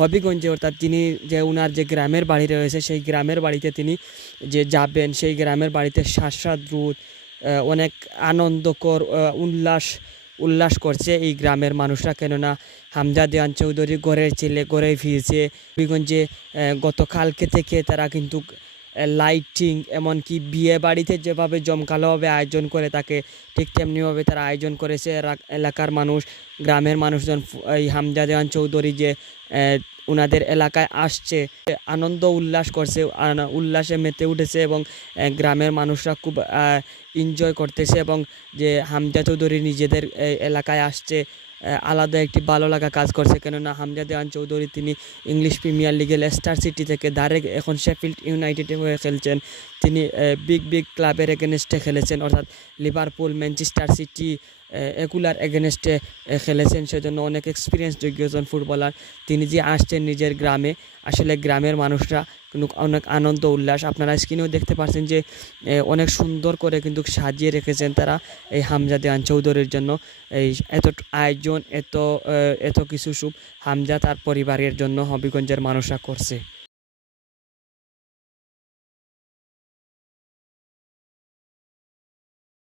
হবিগঞ্জে, অর্থাৎ তিনি যে উনার যে গ্রামের বাড়ি রয়েছে সেই গ্রামের বাড়িতে তিনি যে যাবেন, সেই গ্রামের বাড়িতে শাসাদ রোদ অনেক আনন্দকর উল্লাস করছে এই গ্রামের মানুষরা। কেননা হামজা দেওয়ান চৌধুরী ঘরের ছেলে ঘরে ফিরছে। হবিগঞ্জে গতকালকে থেকে তারা কিন্তু লাইটিং, এমনকি বিয়ে বাড়িতে যেভাবে জমকালোভাবে আয়োজন করে থাকে ঠিক তেমনিভাবে তারা আয়োজন করেছে। এলাকার মানুষ, গ্রামের মানুষজন এই হামজা দেওয়ান চৌধুরী যে ওনাদের এলাকায় আসছে আনন্দ উল্লাস করছে, উল্লাসে মেতে উঠেছে এবং গ্রামের মানুষরা খুব এনজয় করতেছে। এবং যে হামজা চৌধুরী নিজেদের এলাকায় আসছে আলাদা একটি ভালো লাগা কাজ করছে। কেননা হামজা দেওয়ান চৌধুরী তিনি ইংলিশ প্রিমিয়ার লিগে লেস্টার সিটি থেকে ডাইরেক্ট এখন শেফিল্ড ইউনাইটেডে হয়ে খেলছেন। তিনি বিগ ক্লাবের এগেনস্টে খেলেছেন, অর্থাৎ লিভারপুল, ম্যানচেস্টার সিটি এগুলার এগেনস্টে খেলেছেন। সেজন্য অনেক এক্সপিরিয়েন্স যোগ্য একজন ফুটবলার। তিনি যে আসছেন নিজের গ্রামে, আসলে গ্রামের মানুষরা কিন্তু অনেক আনন্দ উল্লাস। আপনারা স্ক্রিনেও দেখতে পাচ্ছেন যে অনেক সুন্দর করে কিন্তু সাজিয়ে রেখেছেন তারা এই হামজা দেওয়ান চৌধুরীর জন্য। এই এত আয়োজন, এত কিছু শুভ হামজা তার পরিবারের জন্য হবিগঞ্জের মানুষরা করছে।